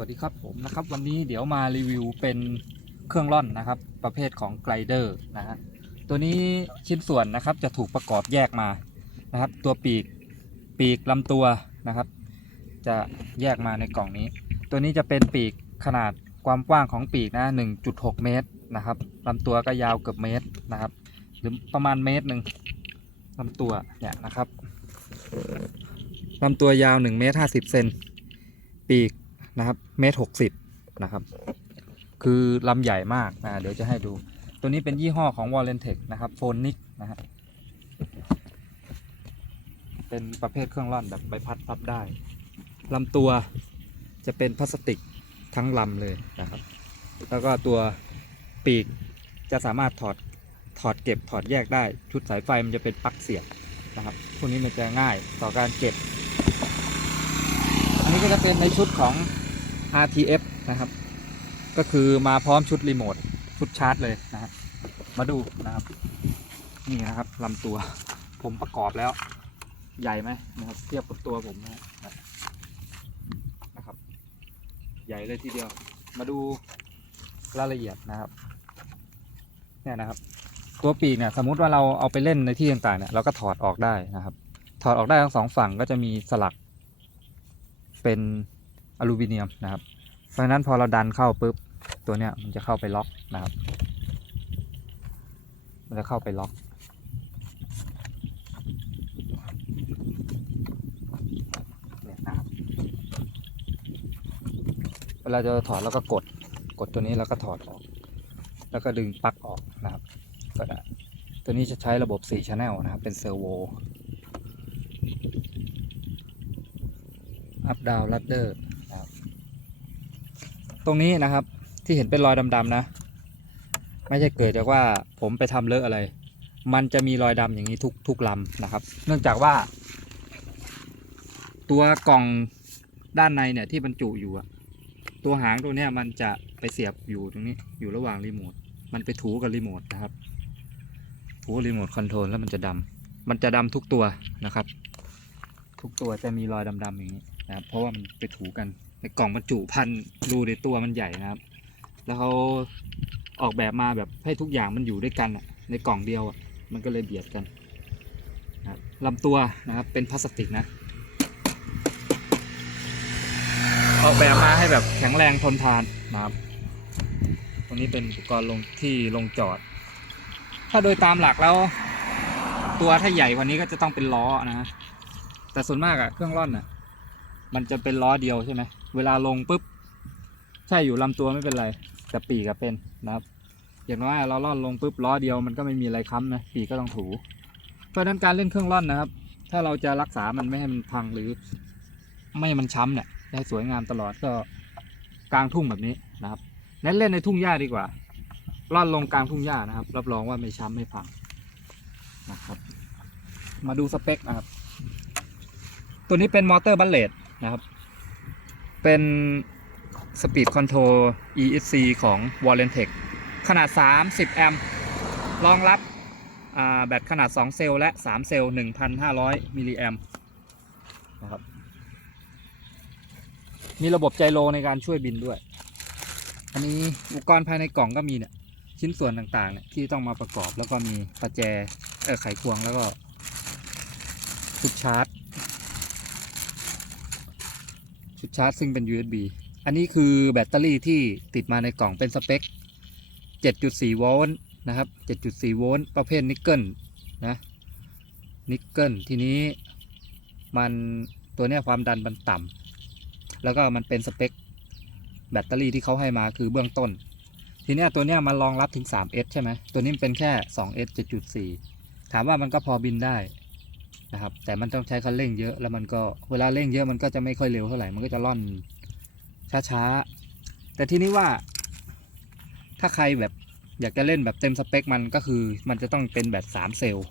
สวัสดีครับผมนะครับวันนี้เดี๋ยวมารีวิวเป็นเครื่องร่อนนะครับ ประเภทของไกลเดอร์นะฮะตัวนี้ชิ้นส่วนนะครับจะถูกประกอบแยกมานะครับ ตัวปีกปีกลำตัวนะครับ จะแยกมาในกล่องนี้ ตัวนี้จะเป็นปีกขนาดความกว้างของปีกนะ 1.6 เมตรนะครับลำตัวก็ยาวเกือบเมตรนะครับ หรือประมาณเมตรหนึ่งลำตัวเนี่ยนะครับลำตัวยาว1เมตร50เซนปีก นะครับเมตรหกสิบนะครับ คือลำใหญ่มากนะเดี๋ยวจะให้ดู ตัวนี้เป็นยี่ห้อของ w a l l e n t e c h นะครับโฟนิกนะฮะเป็นประเภทเครื่องร่อนแบบใบพัดพับได้ลำตัวจะเป็นพลาสติกทั้งลำเลยนะครับ แล้วก็ตัวปีกจะสามารถถอดถอดเก็บถอดแยกได้ ชุดสายไฟมันจะเป็นปลั๊กเสียบนะครับ พวกนี้มันจะง่ายต่อการเก็บ อันนี้ก็จะเป็นในชุดของ RTF นะครับ ก็คือมาพร้อมชุดรีโมทชุดชาร์จเลยนะมาดูนะครับ นี่นะครับลำตัวผมประกอบแล้ว ใหญ่ไหมนะครับ เทียบกับตัวผมนะฮะนะครับ ใหญ่เลยทีเดียว มาดูรายละเอียดนะครับเนี่ยนะครับ ตัวปีกเนี่ยสมมุติว่าเราเอาไปเล่นในที่ต่างๆเนี่ยเราก็ถอดออกได้นะครับ ถอดออกได้ทั้งสองฝั่งก็จะมีสลักเป็น อลูมิเนียมนะครับ เพราะฉะนั้นพอเราดันเข้าปุ๊บตัวเนี้ยมันจะเข้าไปล็อกนะครับ มันจะเข้าไปล็อกเนี่ยนะครับเวลาจะถอดแล้วก็กด กดตัวนี้แล้วก็ถอดออก แล้วก็ดึงปลั๊กออกนะครับ ก็ได้ ตัวนี้จะใช้ระบบ 4 channel นะครับ เป็นเซอร์โวอัพดาวลัดเดอร์ ตรงนี้นะครับ ที่เห็นเป็นรอยดำๆนะ ไม่ใช่เกิดจากว่าผมไปทำเลอะอะไร มันจะมีรอยดำอย่างนี้ทุกทุกลำนะครับ เนื่องจากว่า ตัวกล่องด้านในเนี่ยที่บรรจุอยู่ตัวหางตัวเนี้ยมันจะไปเสียบอยู่ตรงนี้อยู่ระหว่างรีโมทมันไปถูกับรีโมทนะครับถูกรีโมทคอนโทรลแล้วมันจะดำมันจะดำทุกตัวนะครับ ทุกตัวจะมีรอยดำๆอย่างนี้นะครับเพราะว่ามันไปถูกัน ในกล่องบรรจุพันรูในตัวมันใหญ่นะครับ แล้วเขาออกแบบมาแบบให้ทุกอย่างมันอยู่ด้วยกันในกล่องเดียวมันก็เลยเบียดกันนะครับลำตัวนะครับเป็นพลาสติกนะ ออกแบบมาให้แบบแข็งแรงทนทานนะครับตรงนี้เป็นอุปกรณ์ลงที่ลงจอด ถ้าโดยตามหลักแล้ว ตัวถ้าใหญ่กว่านี้ก็จะต้องเป็นล้อนะแต่ส่วนมากอะเครื่องร่อนอะมันจะเป็นล้อเดียวใช่ไหม เวลาลงปุ๊บ ใช่อยู่ลำตัวไม่เป็นไร แต่ปีกก็เป็นนะครับ อย่างน้อยเราล่อนลงปุ๊บล้อเดียวมันก็ไม่มีอะไรค้ำนะปีกก็ต้องถู เพราะฉะนั้นการเล่นเครื่องร่อนนะครับ ถ้าเราจะรักษามันไม่ให้มันพังหรือ ไม่มันช้ำเนี่ยให้สวยงามตลอดก็กลางทุ่งแบบนี้นะครับเน้นเล่นในทุ่งหญ้าดีกว่าร่อนลงกลางทุ่งหญ้านะครับ รับรองว่าไม่ช้ำไม่พังนะครับ มาดูสเปคนะครับ ตัวนี้เป็นมอเตอร์บัลเลตนะครับ เป็น Speed Control ESC ของ w a l l e n t e c h ขนาด 30 แอมป์รองรับแบตขนาด 2 เซลล์และ 3 เซลล์ 1,500 มิลลิแอมป์นะครับมีระบบไจโรในการช่วยบินด้วย อันนี้อุปกรณ์ภายในกล่องก็มีเนี่ยชิ้นส่วนต่างๆเนี่ยที่ต้องมาประกอบแล้วก็มีประแจเออไขควงแล้วก็ชุดชาร์จ ชาร์จซึ่งเป็น USB อันนี้คือแบตเตอรี่ที่ติดมาในกล่องเป็นสเปค 7.4 โวลต์นะครับ 7.4 โวลต์ประเภทนิกเกิลนะ นิกเกิลทีนี้มันตัวนี้ความดันมันต่ำแล้วก็มันเป็นสเปคแบตเตอรี่ที่เขาให้มาคือเบื้องต้น ทีนี้ตัวนี้มันรองรับถึง 3S ใช่ไหมตัวนี้เป็นแค่ 2S 7.4 ถามว่ามันก็พอบินได้ นะครับ แต่มันต้องใช้คันเร่งเยอะแล้วมันก็เวลาเร่งเยอะมันก็จะไม่ค่อยเร็วเท่าไหร่มันก็จะล่อนช้าๆ แต่ที่นี้ว่า ถ้าใครแบบอยากจะเล่นแบบเต็มสเปคมันก็คือมันจะต้องเป็นแบบ3เซลล์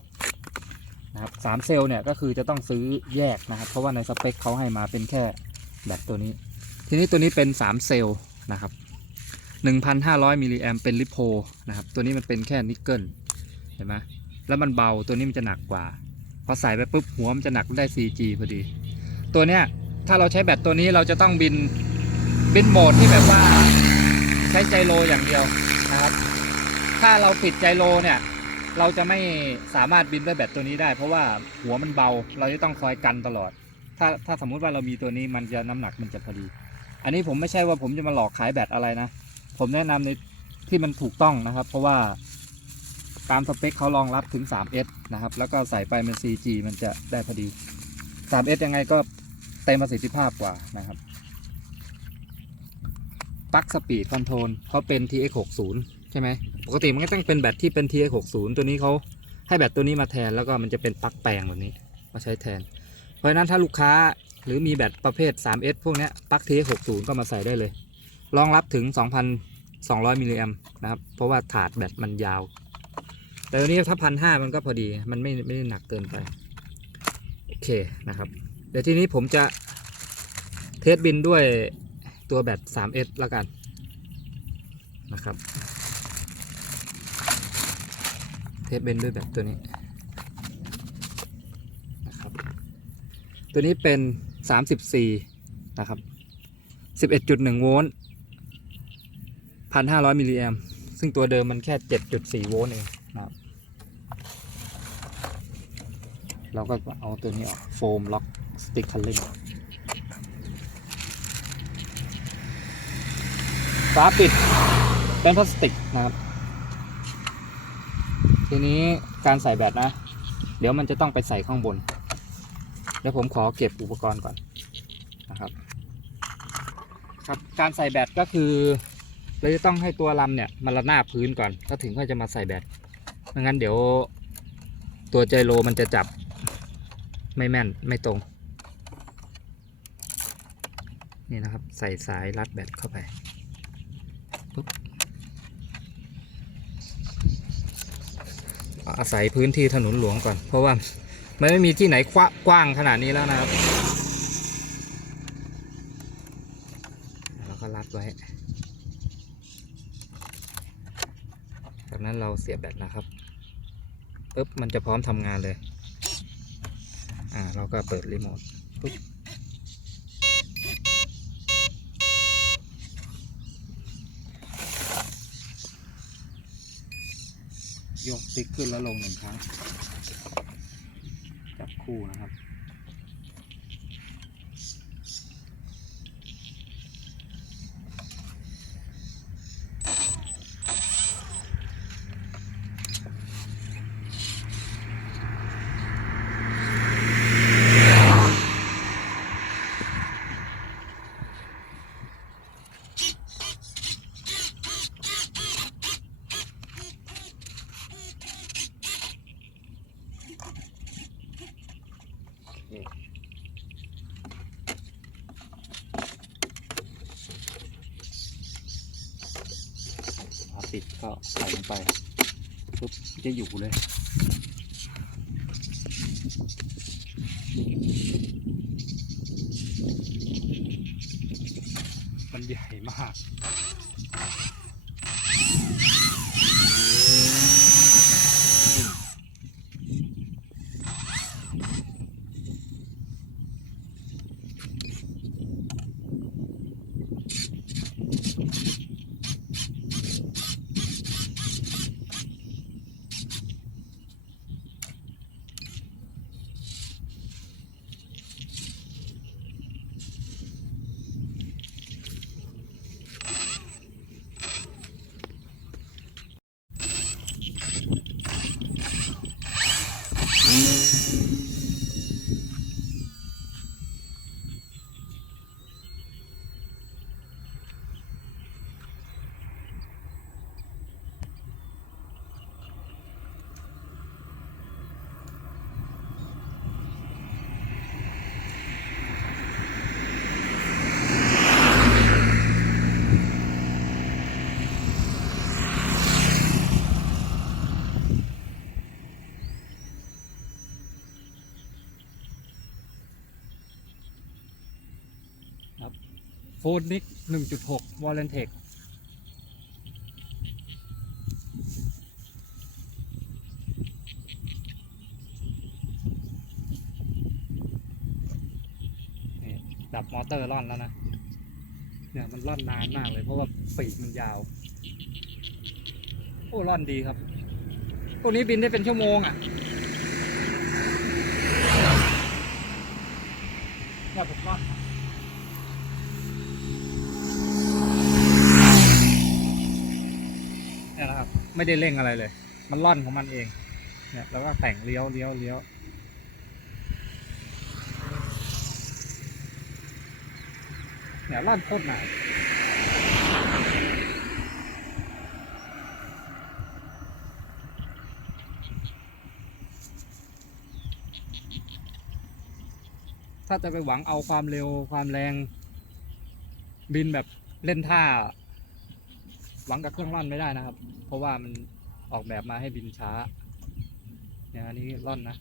นะครับสามเซลล์เนี่ยก็คือจะต้องซื้อแยกนะครับ เพราะว่าในสเปคเขาให้มาเป็นแค่แบบตัวนี้ ทีนี้ตัวนี้เป็น 3 เซลล์นะครับ1,500มิลลิแอมเป็นลิโพนะครับตัวนี้มันเป็นแค่นิกเกิลเห็นไหมแล้วมันเบาตัวนี้มันจะหนักกว่า พอใส่ไปปุ๊บหัวมันจะหนักได้ 4G พอดี ตัวเนี้ยถ้าเราใช้แบตตัวนี้เราจะต้องบินเป็นโหมดที่แบบว่าใช้ไจโรอย่างเดียวนะครับ ถ้าเราปิดไจโรเนี่ยเราจะไม่สามารถบินด้วยแบตตัวนี้ได้ เพราะว่าหัวมันเบาเราจะต้องคอยกันตลอด ถ้าถ้าสมมุติว่าเรามีตัวนี้มันจะน้ำหนักมันจะพอดี อันนี้ผมไม่ใช่ว่าผมจะมาหลอกขายแบตอะไรนะ ผมแนะนำในที่มันถูกต้องนะครับ เพราะว่า ตามสเปคเขารองรับถึง 3S นะครับ แล้วก็ใส่ไปมัน 4G มันจะได้พอดี 3S ยังไงก็เต็มประสิทธิภาพกว่านะครับปลั๊กสปีดคอนโทรลเขาเป็น TX60 ใช่ไหม ปกติมันก็ต้องเป็นแบตที่เป็น TX60 ตัวนี้เขาให้แบตตัวนี้มาแทนแล้วก็มันจะเป็นปลั๊กแปลงแบบนี้มาใช้แทน เพราะฉะนั้นถ้าลูกค้าหรือมีแบตประเภท 3S พวกนี้ปลั๊ก TX60 ก็มาใส่ได้เลย รองรับถึง 2,200มิลลิแอมป์นะครับ เพราะว่าถาดแบตมันยาว แต่ตัวนี้ถ้าพันห้ามันก็พอดี มันไม่ไม่ได้หนักเกินไป โอเคนะครับ เดี๋ยวทีนี้ผมจะเทสบินด้วยตัวแบต 3S แล้วกันนะครับ เทสบินด้วยแบบตัวนี้นะครับ ตัวนี้เป็น 34 นะครับ 11.1 โวลต์ 1,500 มิลลิแอมซึ่งตัวเดิมมันแค่ 7.4 โวลต์เอง ครับ เราก็เอาตัวนี้ออกโฟมล็อกสติ๊กคัลลิ่งฝาปิดเป็นพลาสติกนะครับ ทีนี้การใส่แบตนะ เดี๋ยวมันจะต้องไปใส่ข้างบน เดี๋ยวผมขอเก็บอุปกรณ์ก่อนนะครับครับการใส่แบตก็คือ เราจะต้องให้ตัวลำเนี่ยมันระนาบพื้นก่อน แล้วถึงค่อยจะมาใส่แบต ไม่งั้นเดี๋ยว ตัวไจโรมันจะจับ ไม่แม่นไม่ตรง นี่นะครับ ใส่สายรัดแบตเข้าไปปุ๊บอาศัยพื้นที่ถนนหลวงก่อน เพราะว่ามันไม่มีที่ไหนกว้ากว้างขนาดนี้แล้วนะครับแล้วก็รัดไว้ จากนั้นเราเสียบแบตนะครับ ปุ๊บมันจะพร้อมทำงานเลย อ่าเราก็เปิดรีโมทปุ๊บยกติ๊กขึ้นแล้วลงหนึ่งครั้ง จับคู่นะครับ พอปิด ก็ใส่ลงไปปุ๊บจะอยู่เลยมันใหญ่มาก โฟนนิก1.6 วอลเลนเทคดับมอเตอร์ร่อนแล้วนะ เนี่ยมันร่อนนานมากเลยเพราะว่าปีกมันยาว โอ้ร่อนดีครับตัวนี้บินได้เป็นชั่วโมงอะเนี่ยผมร่อนเนี่ยนะครับ ไม่ได้เร่งอะไรเลย มันร่อนของมันเอง เนี่ยแล้วก็แต่งเลี้ยวเลี้ยวเลี้ยวเนี่ยร่อนโคตรหนาถ้าจะไปหวังเอาความเร็วความแรงบินแบบเล่นท่า หวังกับเครื่องร่อนไม่ได้นะครับ เพราะว่ามันออกแบบมาให้บินช้าเนี่ยอันนี้ร่อนนะ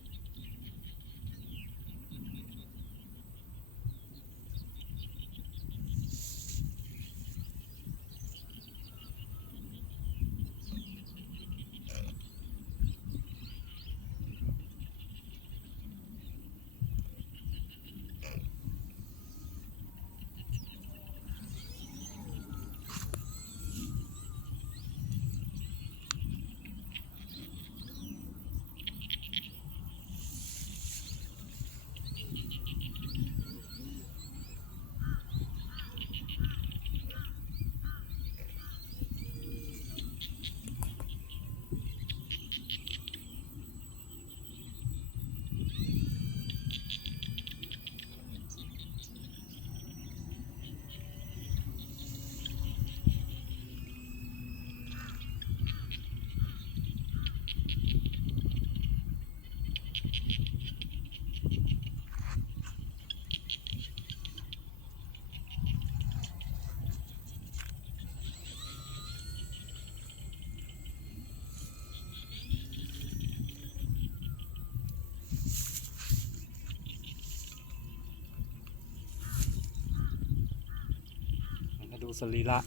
สรีระ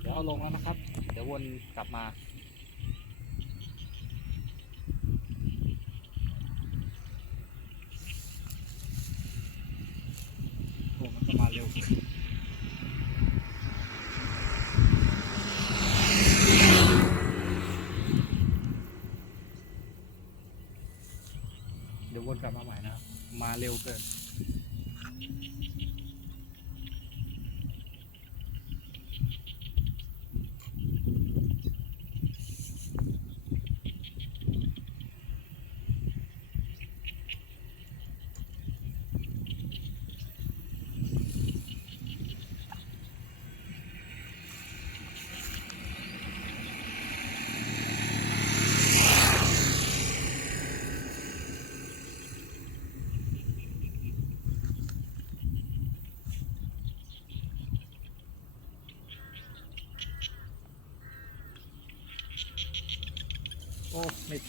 เดี๋ยวเอาลงแล้วนะครับ เดี๋ยววนกลั บมา โอ้มันก็มาเร็วเดี๋ยววนกลับมาใหม่นะครับ มาเร็วเกิน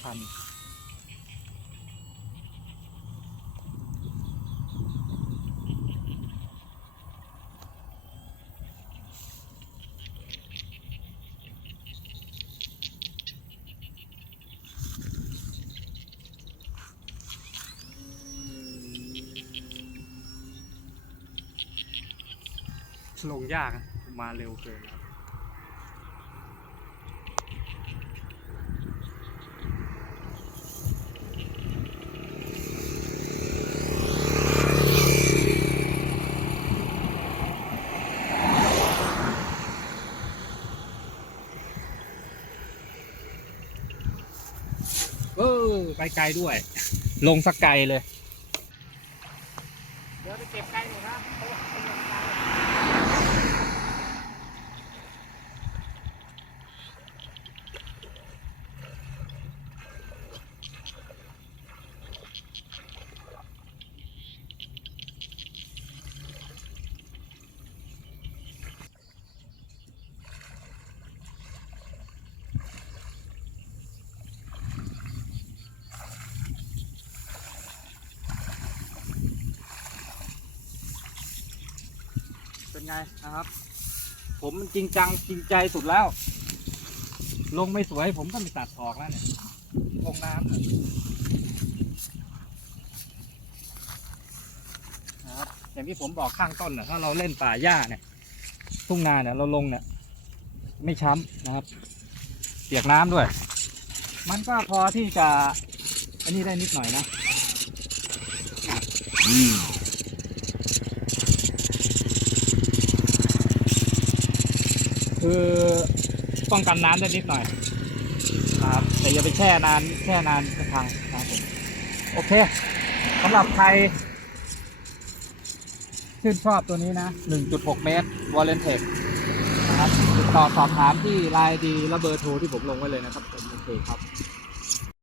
พันลงยากมาเร็วเกินครับ เออไปไกลด้วย ลงสักไกลเลย เดี๋ยวไปเก็บไกลหนูนะเพราะว่าไปลงไกล เป็น ไงนะครับ ผมจริงจังจริงใจสุดแล้ว ลงไม่สวยผมก็ไม่ตัดออกแล้วเนี่ยลงน้ำนะครับอย่างที่ผมบอกข้างต้นน่ะถ้าเราเล่นป่าหญ้าเนี่ย ทุ่งนาเนี่ยเราลงเนี่ย ไม่ช้ำนะครับ เปียกน้ำด้วย มันก็พอที่จะอันนี้ได้นิดหน่อยนะ คือป้องกันน้ำได้นิดหน่อยนะครับแต่อย่าไปแช่นานแช่นานจะพังนะครับผมโอเคสำหรับใครชื่นชอบตัวนี้นะ 1.6 เมตรวอลเลนเทคนะครับติดต่อสอบถามที่ไลน์ดีและเบอร์โทรที่ผมลงไว้เลยนะครับผมโอเคครับ